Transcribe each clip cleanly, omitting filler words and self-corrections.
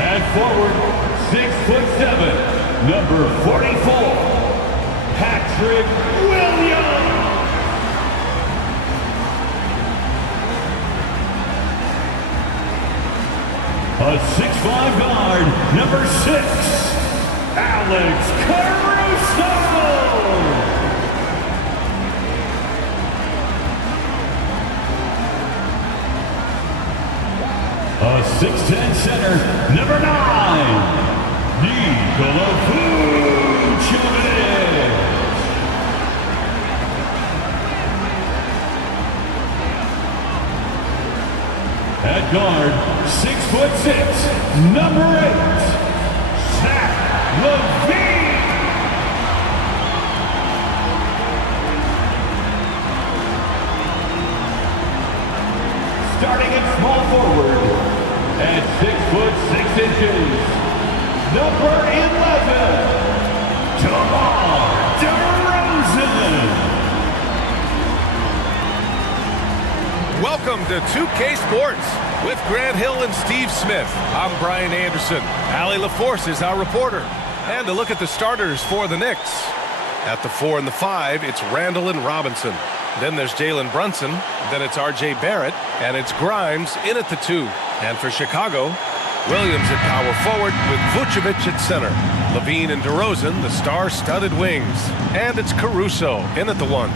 At forward, 6'7", number 44, Patrick Williams. A 6'5" guard, number 6, Alex Caruso. A 6'10" center, number 9, Nikola Vucevic. At guard, 6'6", number 8, Zach LaVine. Starting at small forward, at 6'6", number 11, DeMar DeRozan. Welcome to 2K Sports with Grant Hill and Steve Smith. I'm Brian Anderson. Allie LaForce is our reporter. And to look at the starters for the Knicks. At the 4 and the 5, it's Randall and Robinson. Then there's Jalen Brunson. Then it's R.J. Barrett. And it's Grimes in at the 2. And for Chicago, Williams at power forward with Vucevic at center. LaVine and DeRozan, the star-studded wings. And it's Caruso in at the 1.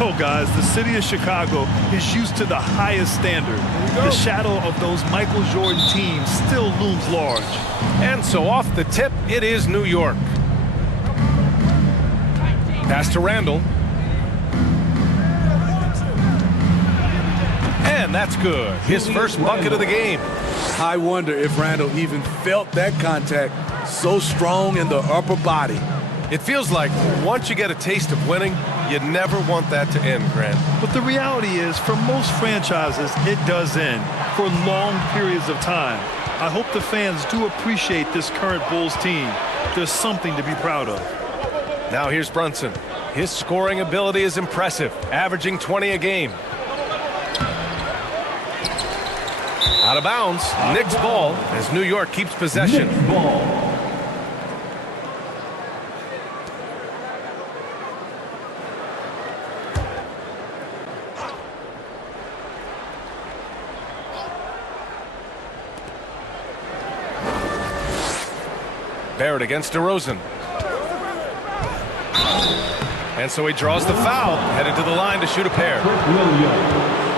Oh, guys, the city of Chicago is used to the highest standard. The shadow of those Michael Jordan teams still looms large. And so off the tip, it is New York. Pass to Randall. And that's good. His first bucket of the game. I wonder if Randall even felt that contact, so strong in the upper body. It feels like once you get a taste of winning, you never want that to end, Grant. But the reality is, for most franchises, it does end for long periods of time. I hope the fans do appreciate this current Bulls team. There's something to be proud of. Now here's Brunson. His scoring ability is impressive, averaging 20 a game. Out of bounds, Knicks ball as New York keeps possession. Knicks ball. Barrett against DeRozan. And so he draws the foul, headed to the line to shoot a pair.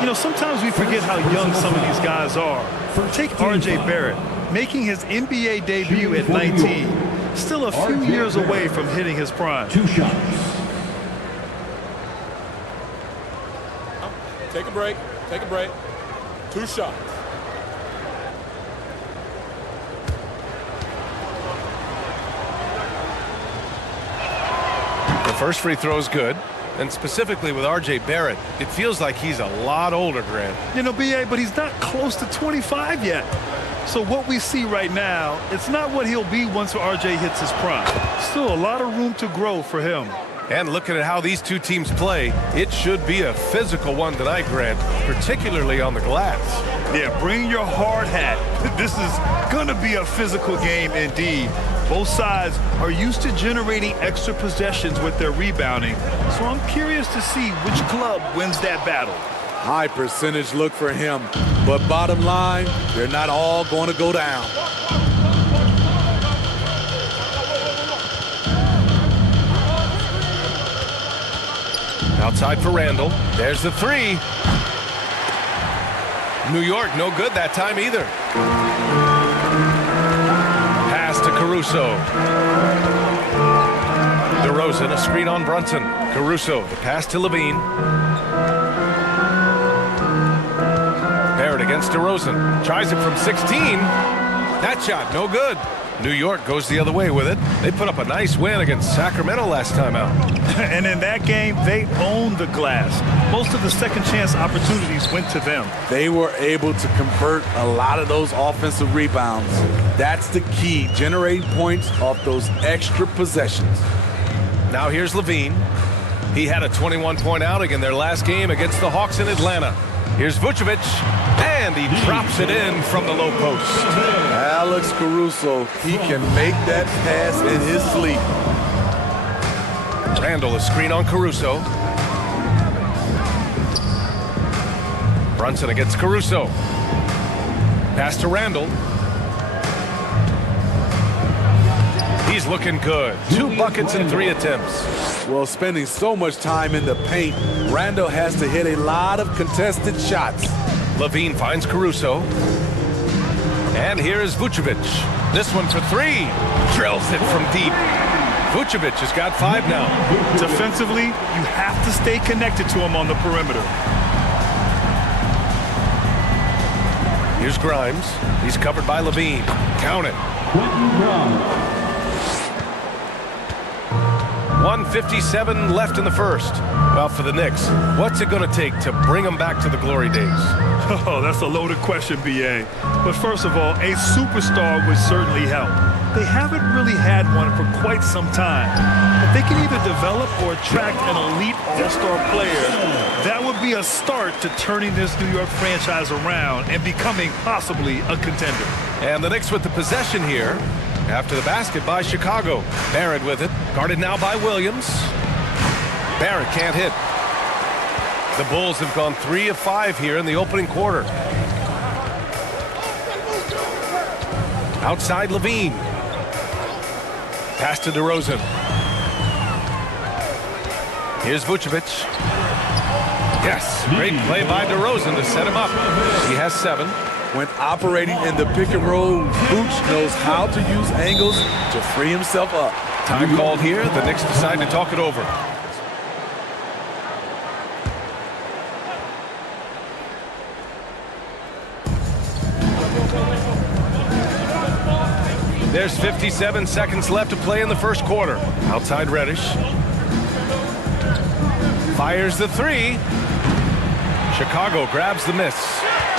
You know, sometimes we forget how young some of these guys are. Take R.J. Barrett, making his NBA debut at 19. Still a few years away from hitting his prime. 2 shots. Take a break. Take a break. 2 shots. The first free throw is good. And specifically with R.J. Barrett, it feels like he's a lot older, Grant. You know, B.A., but he's not close to 25 yet. So what we see right now, it's not what he'll be once R.J. hits his prime. Still a lot of room to grow for him. And looking at how these two teams play, it should be a physical one tonight, Grant, particularly on the glass. Yeah, bring your hard hat. This is going to be a physical game indeed. Both sides are used to generating extra possessions with their rebounding, so I'm curious to see which club wins that battle. High percentage look for him, but bottom line, they're not all going to go down. Outside for Randall. There's the 3. New York, no good that time either. Pass to Caruso. DeRozan, a screen on Brunson. Caruso, the pass to LaVine. Barrett against DeRozan. Tries it from 16. That shot, no good. New York goes the other way with it. They put up a nice win against Sacramento last time out. And in that game, they owned the glass. Most of the second chance opportunities went to them. They were able to convert a lot of those offensive rebounds. That's the key, generating points off those extra possessions. Now here's LaVine. He had a 21-point outing in their last game against the Hawks in Atlanta. Here's Vucevic, and he drops it in from the low post. Alex Caruso, he can make that pass in his sleep. Randall, a screen on Caruso. Brunson against Caruso. Pass to Randall. He's looking good. 2 buckets in 3 attempts. Well, spending so much time in the paint, Randall has to hit a lot of contested shots. Levine finds Caruso. And here is Vucevic. This one for 3. Drills it from deep. Vucevic has got 5 now. Defensively, you have to stay connected to him on the perimeter. Here's Grimes. He's covered by Levine. Count it. 1:57 left in the first. Well, for the Knicks, what's it going to take to bring them back to the glory days? Oh, that's a loaded question, B.A. But first of all, a superstar would certainly help. They haven't really had one for quite some time. If they can either develop or attract an elite all-star player, that would be a start to turning this New York franchise around and becoming possibly a contender. And the Knicks with the possession here after the basket by Chicago. Barrett with it, guarded now by Williams. Barrett can't hit. The Bulls have gone 3 of 5 here in the opening quarter. Outside Levine. Pass to DeRozan. Here's Vucevic. Yes, great play by DeRozan to set him up. He has 7. When operating in the pick and roll, Vooch knows how to use angles to free himself up. Time called here. The Knicks decide to talk it over. There's 57 seconds left to play in the first quarter. Outside Reddish. Fires the 3. Chicago grabs the miss.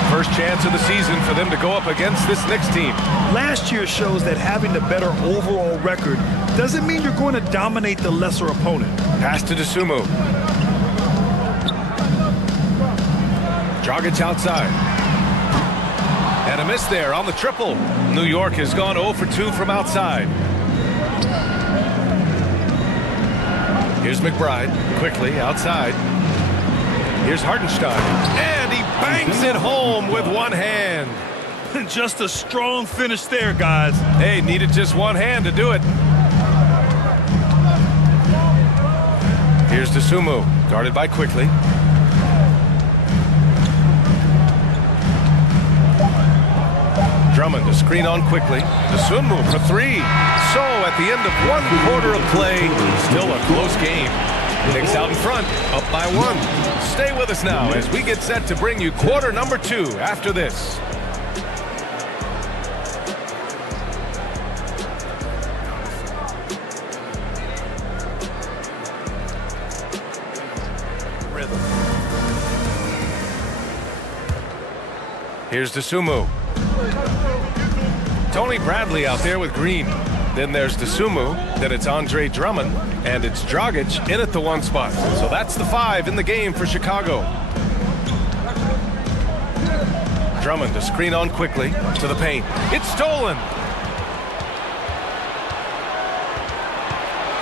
First chance of the season for them to go up against this Knicks team. Last year shows that having the better overall record doesn't mean you're going to dominate the lesser opponent. Pass to Dosunmu. Dragic outside. And a miss there on the triple. New York has gone 0 for 2 from outside. Here's McBride, quickly outside. Here's Hartenstein, and he bangs it home with one hand. Just a strong finish there, guys. They needed just one hand to do it. Here's Dosunmu, guarded by Quickly. Drummond to screen on Quickly. Dosunmu for 3. So at the end of 1 quarter of play, still a close game. Knicks out in front, up by 1. Stay with us now as we get set to bring you quarter number 2 after this. Here's Dosunmu. Tony Bradley out there with Green. Then there's Dosunmu, then it's Andre Drummond, and it's Dragic in at the 1 spot. So that's the 5 in the game for Chicago. Drummond to screen on Quickly to the paint. It's stolen.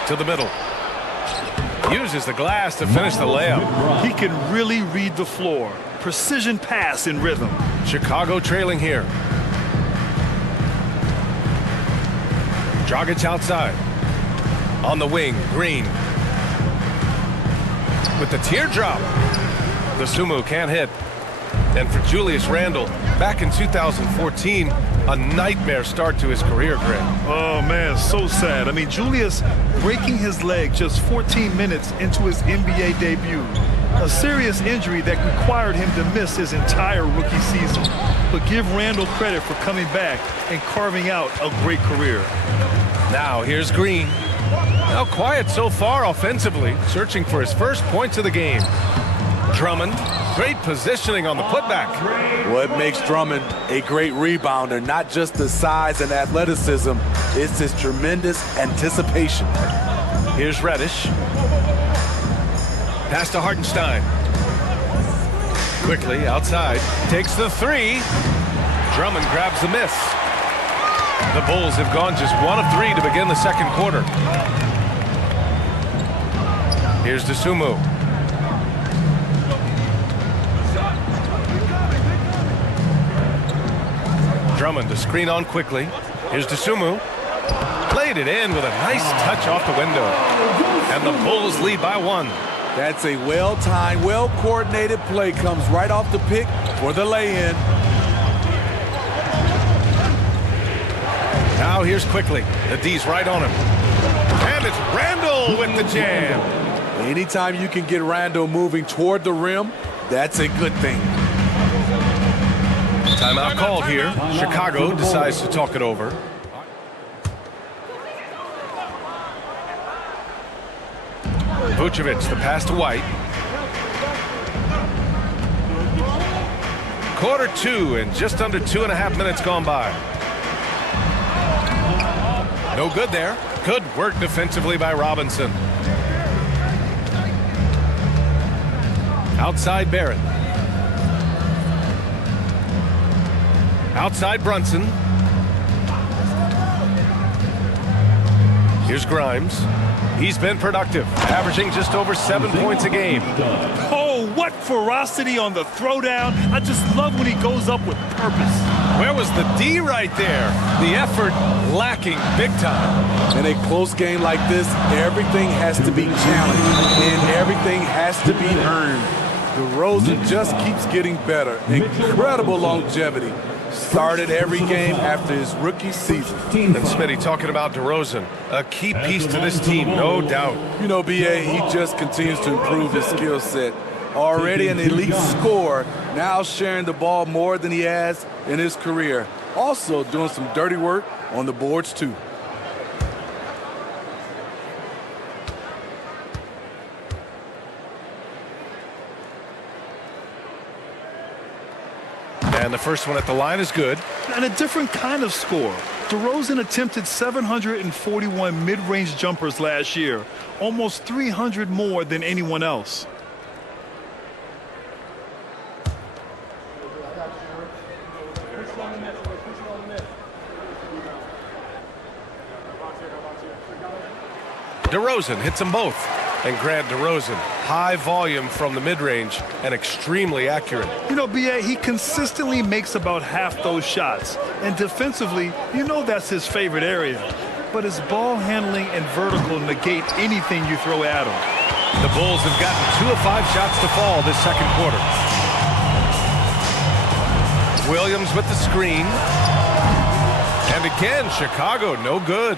To the middle. Uses the glass to finish the layup. He can really read the floor. Precision pass in rhythm. Chicago trailing here. Dragic outside. On the wing, Green. With the teardrop. Dosunmu can't hit. And for Julius Randle, back in 2014, a nightmare start to his career, Greg. Oh, man, so sad. I mean, Julius breaking his leg just 14 minutes into his NBA debut. A serious injury that required him to miss his entire rookie season. But give Randle credit for coming back and carving out a great career. Now here's Green. Now quiet so far offensively, searching for his first points of the game. Drummond, great positioning on the putback. What makes Drummond a great rebounder, not just the size and athleticism, it's his tremendous anticipation. Here's Reddish. Pass to Hartenstein. Quickly outside, takes the three. Drummond grabs the miss. The Bulls have gone just 1 of 3 to begin the second quarter. Here's DeSumo. Drummond to screen on quickly. Here's DeSumo. Played it in with a nice touch off the window. And the Bulls lead by 1. That's a well-timed, well-coordinated play. Comes right off the pick for the lay-in. Now here's quickly. The D's right on him. And it's Randall with the jam. Anytime you can get Randall moving toward the rim, that's a good thing. Timeout called here. Chicago decides to talk it over. Vucevic, the pass to White. Quarter 2 and just under 2.5 minutes gone by. No good there. Good work defensively by Robinson. Outside Barrett. Outside Brunson. Here's Grimes. He's been productive, averaging just over 7 points a game. Oh, what ferocity on the throwdown. I just love when he goes up with purpose. Where was the D right there? The effort lacking big time. In a close game like this, everything has to be challenged and everything has to be earned. DeRozan just keeps getting better. Incredible longevity. Started every game after his rookie season. And Smitty talking about DeRozan, a key piece to this team, no doubt. You know, B.A., he just continues to improve his skill set. Already an elite scorer, now sharing the ball more than he has in his career. Also doing some dirty work on the boards, too. And the first one at the line is good. And a different kind of score. DeRozan attempted 741 mid-range jumpers last year, almost 300 more than anyone else. DeRozan hits them both. And Grant DeRozan, high volume from the mid-range and extremely accurate. You know, B.A., he consistently makes about half those shots. And defensively, you know that's his favorite area. But his ball handling and vertical negate anything you throw at him. The Bulls have gotten 2 of 5 shots to fall this second quarter. Williams with the screen. And again, Chicago, no good.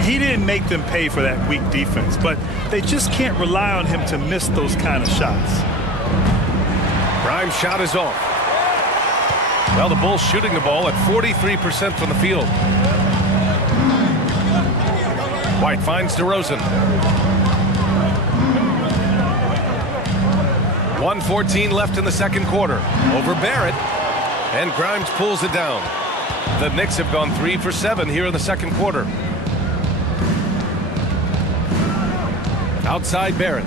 He didn't make them pay for that weak defense, but they just can't rely on him to miss those kind of shots. Grimes' shot is off. Well, the Bulls shooting the ball at 43% from the field. White finds DeRozan. 1:14 left in the second quarter. Over Barrett. And Grimes pulls it down. The Knicks have gone 3 for 7 here in the second quarter. Outside Barrett.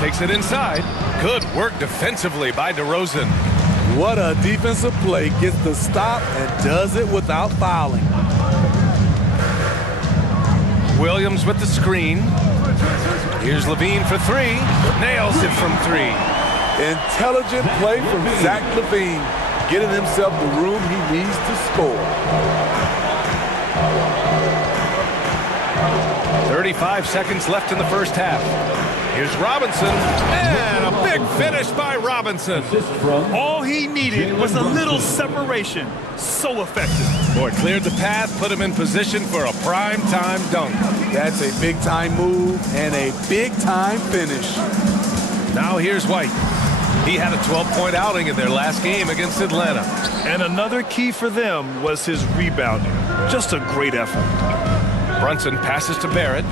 Takes it inside. Good work defensively by DeRozan. What a defensive play. Gets the stop and does it without fouling. Williams with the screen. Here's Levine for 3. Nails it from 3. Intelligent play from Zach LaVine. Getting himself the room he needs to score. 35 seconds left in the first half. Here's Robinson, and a big finish by Robinson. All he needed was a little separation. So effective. Boy, cleared the path, put him in position for a prime-time dunk. That's a big-time move and a big-time finish. Now here's White. He had a 12-point outing in their last game against Atlanta. And another key for them was his rebounding. Just a great effort. Brunson passes to Barrett.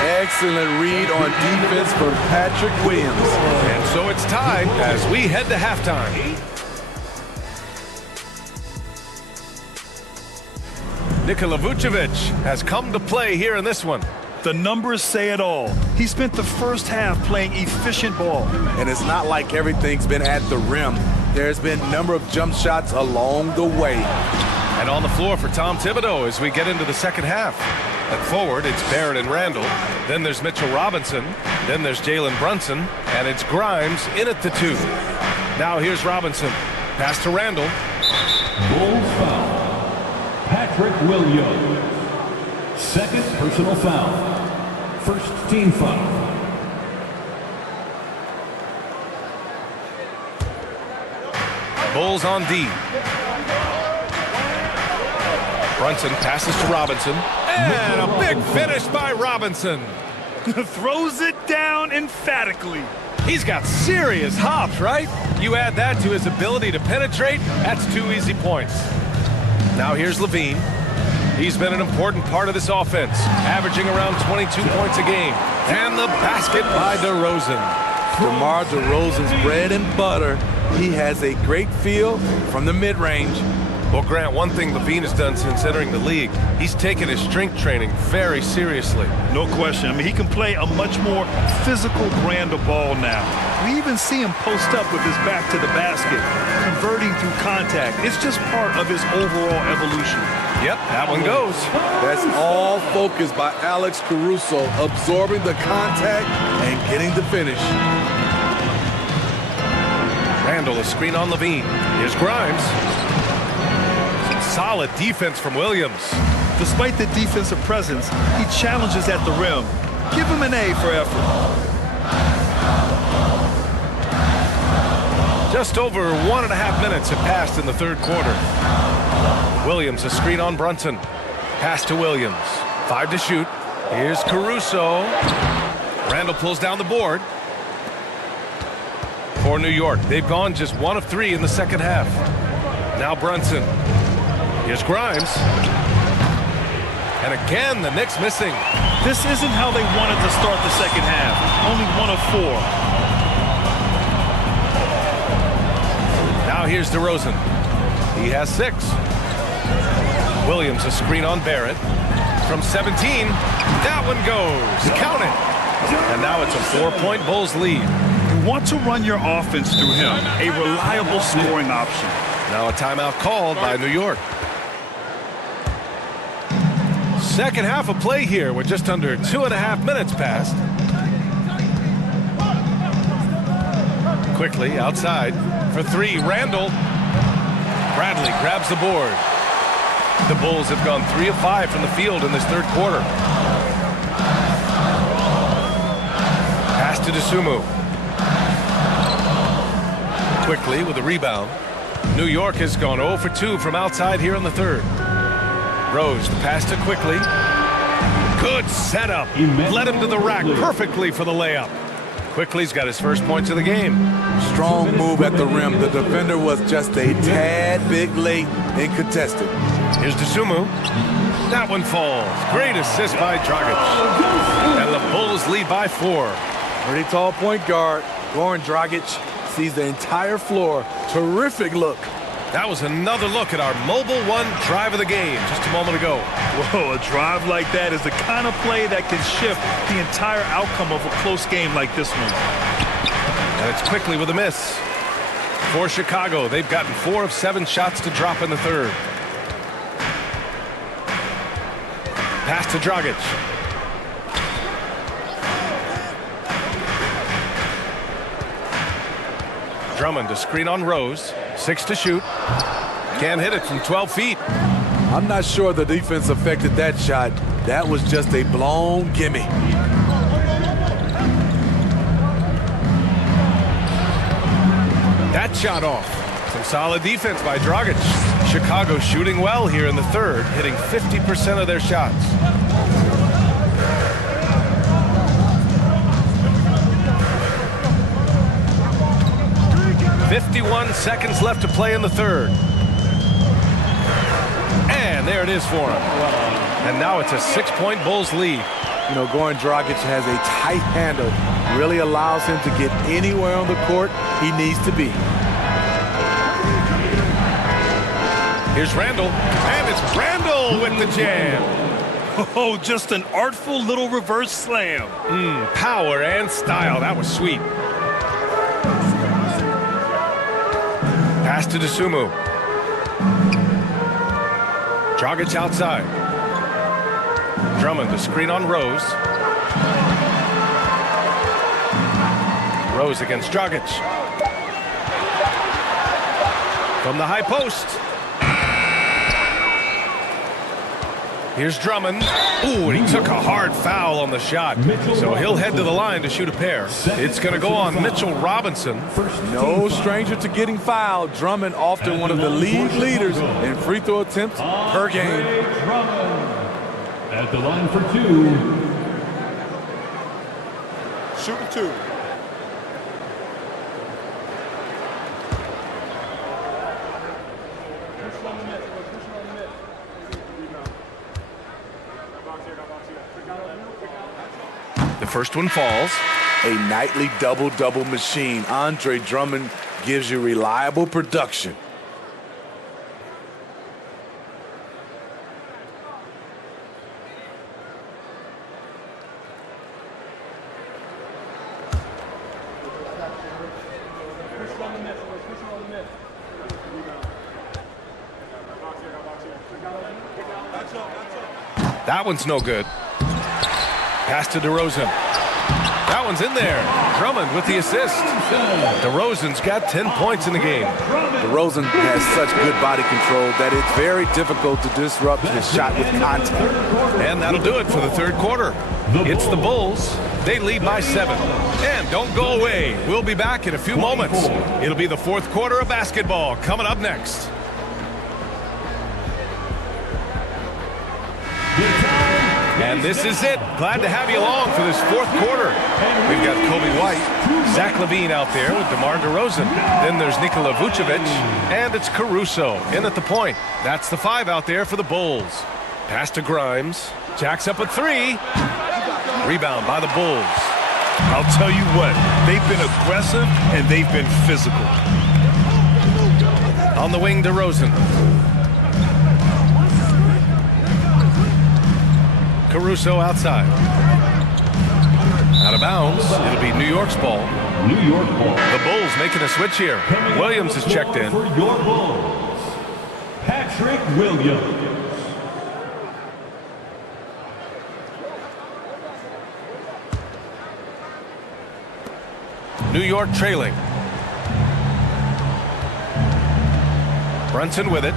Excellent read on defense from Patrick Williams. And so it's tied as we head to halftime. Nikola Vucevic has come to play here in this one. The numbers say it all. He spent the first half playing efficient ball. And it's not like everything's been at the rim. There's been a number of jump shots along the way. And on the floor for Tom Thibodeau as we get into the second half. At forward, it's Barrett and Randall. Then there's Mitchell Robinson. Then there's Jalen Brunson. And it's Grimes in at the 2. Now here's Robinson. Pass to Randall. Bulls foul. Patrick Williams. Second personal foul. First team foul. Bulls on D. Brunson passes to Robinson. And a big finish by Robinson. Throws it down emphatically. He's got serious hops, right? You add that to his ability to penetrate, that's 2 easy points. Now here's Levine. He's been an important part of this offense, averaging around 22 points a game. And the basket by DeRozan. DeMar DeRozan's bread and butter. He has a great feel from the mid-range. Well, Grant, one thing Levine has done since entering the league, he's taken his strength training very seriously. No question. I mean, he can play a much more physical brand of ball now. We even see him post up with his back to the basket, converting through contact. It's just part of his overall evolution. Yep, that one goes. That's all focused by Alex Caruso, absorbing the contact and getting the finish. Randall, a screen on Levine. Here's Grimes. Solid defense from Williams. Despite the defensive presence, he challenges at the rim. Give him an A for effort. Just over 1.5 minutes have passed in the third quarter. Williams, a screen on Brunson. Pass to Williams. 5 to shoot. Here's Caruso. Randall pulls down the board. For New York, they've gone just 1 of 3 in the second half. Now Brunson. Here's Grimes. And again, the Knicks missing. This isn't how they wanted to start the second half. Only 1 of 4. Now here's DeRozan. He has 6. Williams, a screen on Barrett. From 17, that one goes. Count it. And now it's a 4-point Bulls lead. You want to run your offense through him. A reliable scoring option. Now a timeout called by New York. Second half of play here with just under 2.5 minutes passed. Quickly outside for 3, Randall. Bradley grabs the board. The Bulls have gone 3 of 5 from the field in this third quarter. Pass to DeSumo. Quickly with a rebound. New York has gone 0 for 2 from outside here in the third. Rose, the pass to Quickly. Good setup. Led him to the rack perfectly for the layup. Quickly's got his first points of the game. Strong move at the rim. The defender was just a tad bit late and contested. Here's DeSumo. That one falls. Great assist by Dragic. And the Bulls lead by 4. Pretty tall point guard. Goran Dragic sees the entire floor. Terrific look. That was another look at our Mobile One drive of the game just a moment ago. Whoa, a drive like that is the kind of play that can shift the entire outcome of a close game like this one. And it's Quickly with a miss. For Chicago, they've gotten 4 of 7 shots to drop in the third. Pass to Dragic. Drummond, a screen on Rose. 6 to shoot. Can't hit it from 12 feet. I'm not sure the defense affected that shot. That was just a blown gimme. That shot off. Some solid defense by Dragic. Chicago shooting well here in the third, hitting 50% of their shots. "51 seconds left to play in the third. And there it is for him. And now it's a 6-point Bulls lead. You know, Goran Dragic has a tight handle. Really allows him to get anywhere on the court he needs to be. Here's Randall. And it's Randall Randall with the jam. Oh, just an artful little reverse slam. Power and style. That was sweet. Pass to DeSumo. Dragic outside. Drummond to screen on Rose. Rose against Dragic. From the high post. Here's Drummond. Ooh, and he took a hard foul on the shot. So he'll head to the line to shoot a pair. It's going to go on Mitchell Robinson. No stranger to getting fouled. Drummond often one of the league leaders in free throw attempts per game. At the line for two. Shooting 2. The first one falls. A nightly double-double machine. Andre Drummond gives you reliable production. That one's no good. Pass to DeRozan. That one's in there. Drummond with the assist. DeRozan's got 10 points in the game. DeRozan has such good body control that it's very difficult to disrupt his shot with contact. And that'll do it for the third quarter. It's the Bulls. They lead by 7. And don't go away. We'll be back in a few moments. It'll be the fourth quarter of basketball coming up next. And this is it. Glad to have you along for this fourth quarter. We've got Kobe White, Zach LaVine out there with DeMar DeRozan. Then there's Nikola Vucevic, and it's Caruso in at the point. That's the 5 out there for the Bulls. Pass to Grimes. Jacks up a 3. Rebound by the Bulls. I'll tell you what, they've been aggressive and they've been physical. On the wing, DeRozan. Caruso outside. Out of bounds. It'll be New York's ball. New York ball. The Bulls making a switch here. Williams is checked in. For your Bulls, Patrick Williams. New York trailing. Brunson with it.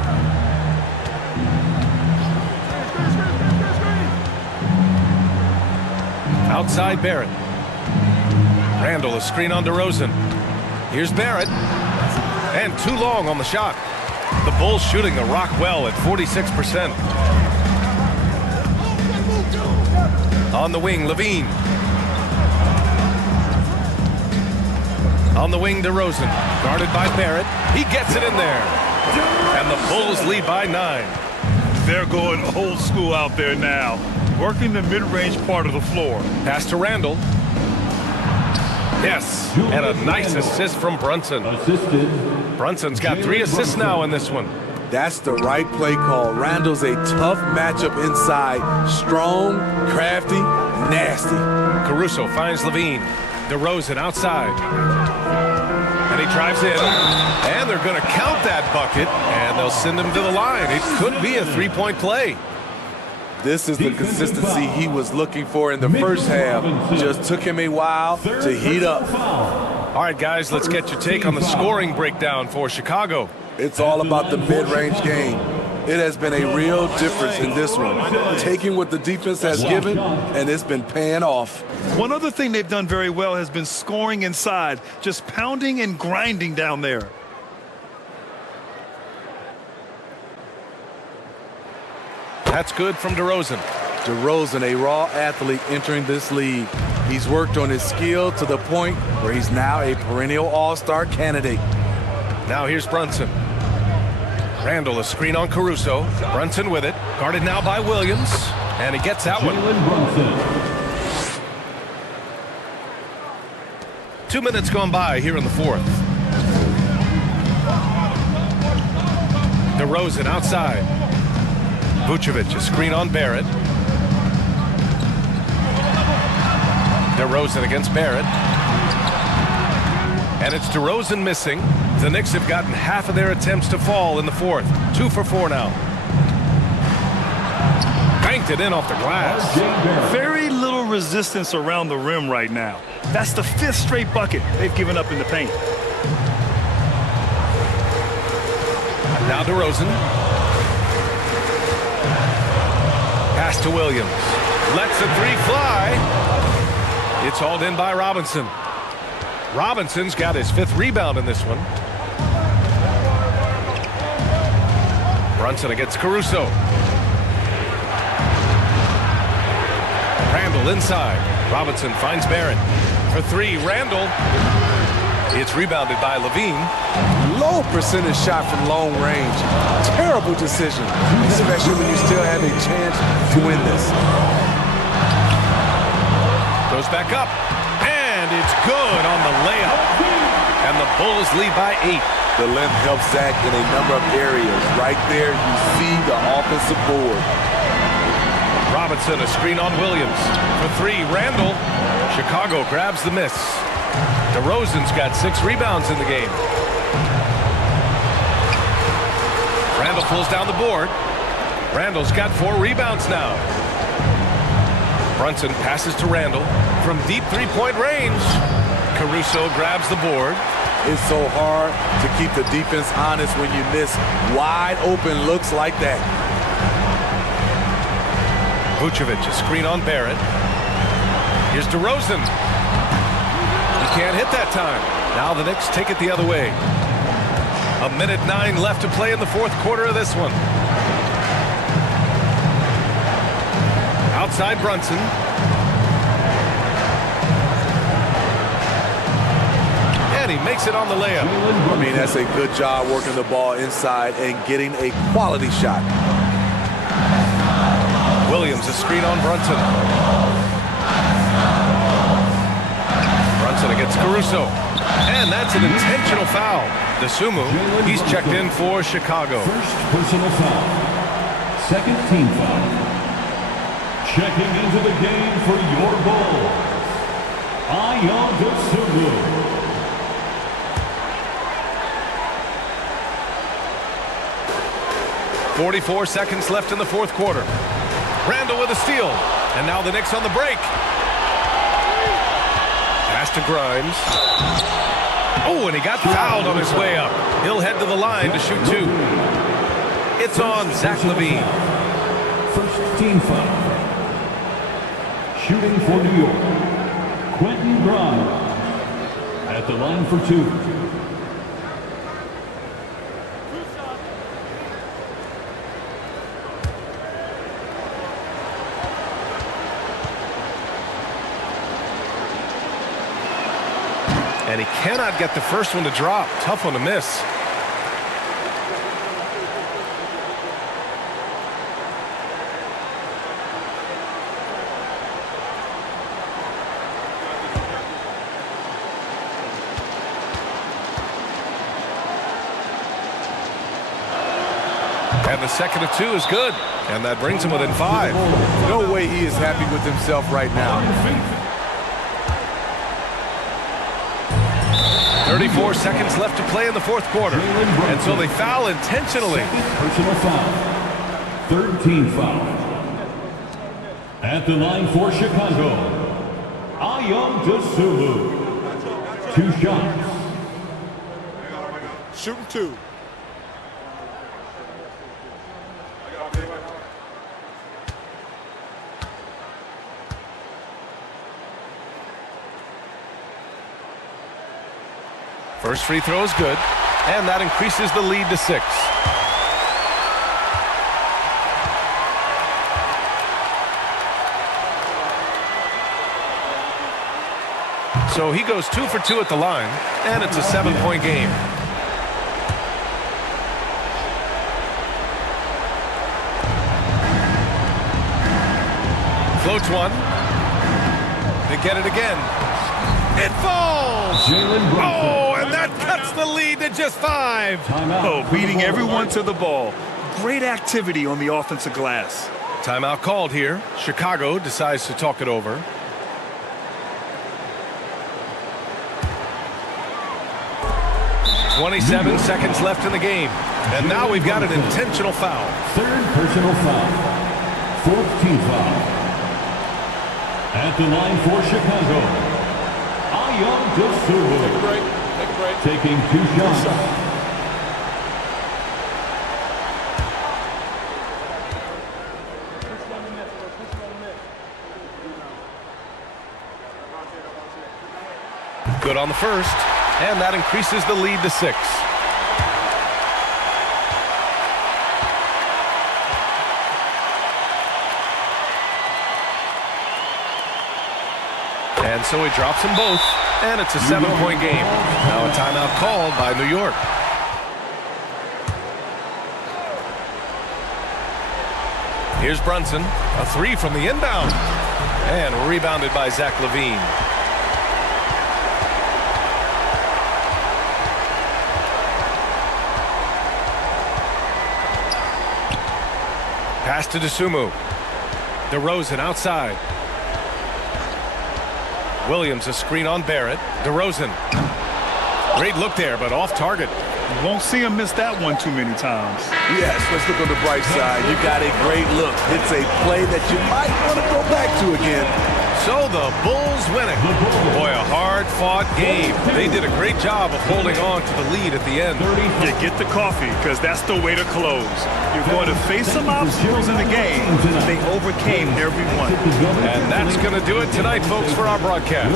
Outside Barrett. Randall, a screen on DeRozan. Here's Barrett. And too long on the shot. The Bulls shooting the rock well at 46%. On the wing, LaVine. On the wing, DeRozan. Guarded by Barrett. He gets it in there. And the Bulls lead by 9. They're going old school out there now, working the mid-range part of the floor. Pass to Randall. Yes, and a nice assist from Brunson. Assisted. Brunson's got 3 assists now in this one. That's the right play call. Randall's a tough matchup inside. Strong, crafty, nasty. Caruso finds LaVine. DeRozan outside. And he drives in. And they're going to count that bucket, and they'll send him to the line. It could be a 3-point play. This is the consistency he was looking for in the first half. Just took him a while to heat up. All right, guys, let's get your take on the scoring breakdown for Chicago. It's all about the mid-range game. It has been a real difference in this one. Taking what the defense has given, and it's been paying off. One other thing they've done very well has been scoring inside, just pounding and grinding down there. That's good from DeRozan. DeRozan, a raw athlete entering this league. He's worked on his skill to the point where he's now a perennial all-star candidate. Now here's Brunson. Randall, a screen on Caruso. Brunson with it. Guarded now by Williams. And he gets that one. Jalen Brunson. 2 minutes gone by here in the fourth. DeRozan outside. Vucevic, a screen on Barrett. DeRozan against Barrett. And it's DeRozan missing. The Knicks have gotten half of their attempts to fall in the fourth. 2 for 4 now. Banked it in off the glass. Very little resistance around the rim right now. That's the 5th straight bucket they've given up in the paint. Now DeRozan. Pass to Williams. Lets the 3 fly. It's hauled in by Robinson. Robinson's got his 5th rebound in this one. Brunson against Caruso. Randall inside. Robinson finds Barrett. For 3, Randall. It's rebounded by Levine. Low percentage shot from long range. Terrible decision, especially when you still have a chance to win this. Goes back up. And it's good on the layup. And the Bulls lead by 8. The length helps Zach in a number of areas. Right there, you see the offensive board. Robinson, a screen on Williams. For 3, Randall. Chicago grabs the miss. DeRozan's got 6 rebounds in the game. Randall pulls down the board. Randall's got 4 rebounds now. Brunson passes to Randall from deep 3-point range. Caruso grabs the board. It's so hard to keep the defense honest when you miss wide open looks like that. Vucevic, a screen on Barrett. Here's DeRozan. He can't hit that time. Now the Knicks take it the other way. 1:09 left to play in the fourth quarter of this one. Outside Brunson. And he makes it on the layup. I mean, that's a good job working the ball inside and getting a quality shot. Williams, a screen on Brunson. Brunson against Caruso. And that's an intentional foul. DeSumo, he's checked in for Chicago. First personal foul. Second team foul. Checking into the game for your Bulls, Ayo DeSumo. 44 seconds left in the fourth quarter. Randall with a steal. And now the Knicks on the break. Pass to Grimes. Oh, and he got fouled on his way up. He'll head to the line to shoot 2. It's on Zach LaVine. First team foul. Shooting for New York, Quentin Grimes at the line for 2. And he cannot get the first one to drop. Tough one to miss. And the second of 2 is good. And that brings him within 5. No way he is happy with himself right now. 34 seconds left to play in the fourth quarter. And so they foul intentionally. Personal foul. Third team foul. At the line for Chicago, Ayo DeSumo. 2 shots. Shooting 2. First free throw is good, and that increases the lead to 6. So he goes 2 for 2 at the line, and it's a 7-point game. Floats one. They get it again. It falls! Oh, and that cuts the lead to just 5. Oh, beating everyone to the ball. great activity on the offensive glass. Timeout called here. Chicago decides to talk it over. "27 seconds left in the game. And now we've got an intentional foul. Third personal foul. Fourth team foul. At the line for Chicago, Take a break. Take a break. taking 2 shots. Good on the first. And that increases the lead to 6. And so he drops them both, and it's a 7-point game. Now a timeout called by New York. Here's Brunson, a 3 from the inbound, and rebounded by Zach LaVine. Pass to DeSumo. DeRozan outside. Williams a screen on Barrett. DeRozan. Great look there, but off target. You won't see him miss that one too many times. Yes, let's look on the bright side. You got a great look. It's a play that you might want to go back to again. So the Bulls win it. Boy, a hard-fought game. They did a great job of holding on to the lead at the end. Yeah, get the coffee, because that's the way to close. You're going to face some obstacles in the game. They overcame every one. And that's going to do it tonight, folks, for our broadcast.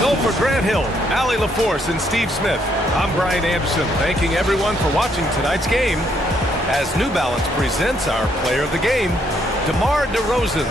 So for Grant Hill, Allie LaForce, and Steve Smith, I'm Brian Anderson, thanking everyone for watching tonight's game as New Balance presents our player of the game, DeMar DeRozan.